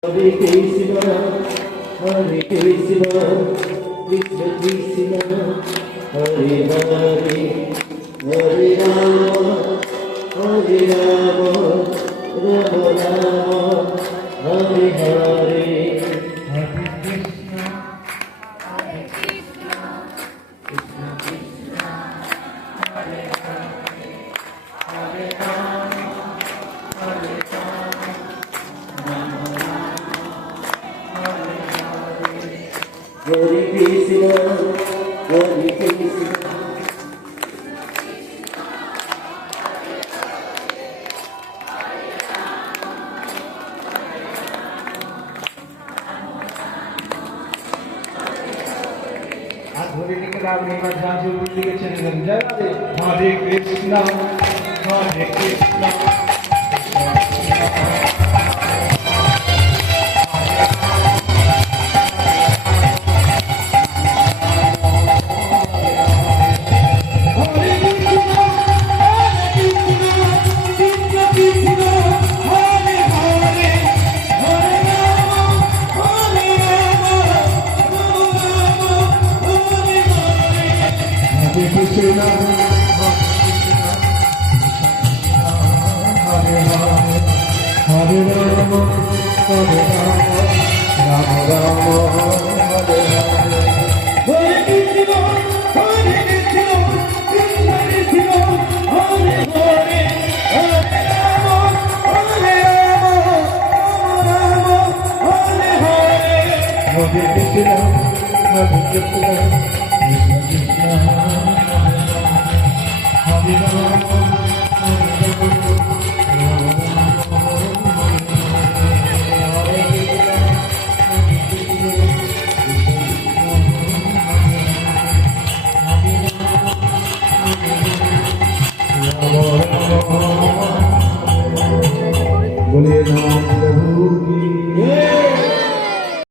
Hare Krishna, Hare Krishna, Krishna Krishna, Hare Hare, Hare Rama, Hare Rama, Rama Rama, Hare Hare. Hare Krishna, Hare Krishna, Krishna Krishna, Hare Hare, Hare Rama, Hare Rama, Rama Rama, Hare Hare. Hare Krishna, Hare Krishna. Hare Krishna, Hare Krishna, Hare Rama, Hare Rama, Rama Rama, Hare Hare. Hare Krishna, Hare Krishna, Krishna Krishna, Hare Hare, Hare Rama, Hare Rama, Rama Rama, Hare Hare. Hare Krishna, Hare Krishna, Krishna Krishna, Hare Rama, Hare Rama. बोलिए नाम